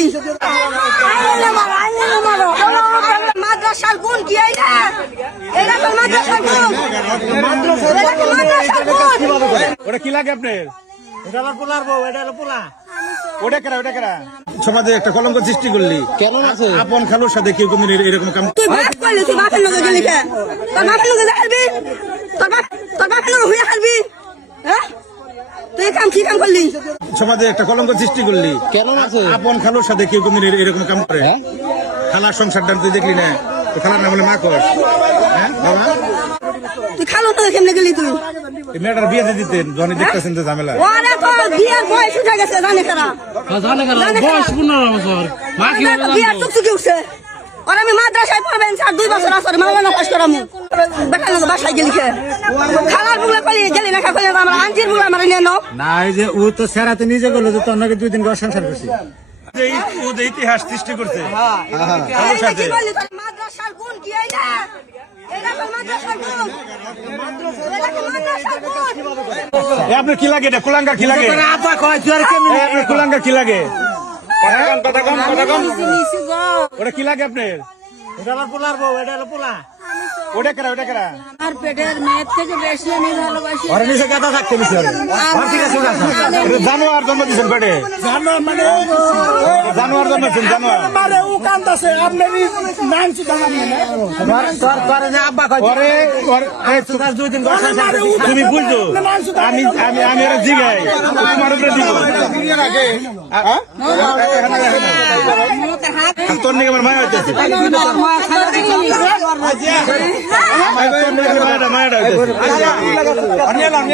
করলি মাদ্রাসার গুণ কি এটা তো মাদ্রাসার গুণ ওটা কি লাগে আপনার? এটা হলো পোলার বউ, এটা হলো পোলা। ওটা কেরা সমাজে একটা কলঙ্ক সৃষ্টি করলি কেন আছে? আপন খালুর সাথে কেউ কোনদিন এরকম কাম তুই বাপ করলি, তুই বাপের লগে গেলি কে? তোর বাপের লগে হারবি, তোর বাপের লগে হইয়া হারবি, হ্যাঁ? তুই কি কাম করলি? সমাজে একটা কলঙ্ক সৃষ্টি করলি কেন আছে? আপন খালুর সাথে কেউ কোনদিন এরকম কাম করে? খালার সংসার ডান তুই দেখলি না? তো খালার নাম বলে মা কর, হ্যাঁ বাবা? তুই খালো তো কেমনে গেলি তুই? এই মেয়েটার বিয়ে দিয়ে দিতেন যখন দেখতেছেন যে ঝামেলা। ওরে তো বিয়ের বয়স উঠে গেছে, জানে কারা? বয়স 15 বছর। মা কি ওরে তো বিয়ের টুকটুকি উঠছে। ওরে আমি মাদ্রাসায় পড়বেন স্যার 2 বছর আসরে মাওলানা পাস করামু। বেটার লোক বাসায় গেলি কে? খালার বুলা কলি গেলি না কলি আমরা আঞ্জির বুলা আমরা নিয়ে নাও। না, এই যে ও তো সেরাতে নিজে গেল যে তোর নাকি 2 দিন ঘর সংসার করছি। ও যে ইতিহাস সৃষ্টি করছে খালুর সাথে মাদ্রাসার গুণ কি এটা? এটা তো মাদ্রাসার গুণ। এটা তো মাদ্রাসার গুণ। আপনার কি লাগে? এটা কুলাঙ্গার কি লাগে? আপা কয় তুই আর কেমন? আপনার কুলাঙ্গার কি লাগে? কথা কম। ওটা কি লাগে আপনার? এটা হলো পোলার বউ, এটা হলো পোলা। ওটা কেরা আর পেটের মেয়ের থেকে বেশি আমি ভালোবাসি। ওরা নিচে গাদা থাকতে নিচে জানোয়ার জন্ম দিচ্ছেন পেটে, জানোয়ার জন্মেছেন জানোয়ার। তুমি বুঝছো আমি এরা জিগাই তোমার উপরে দিব তোর নাকি আমার মায়া হইতেছে মায়াটা আমি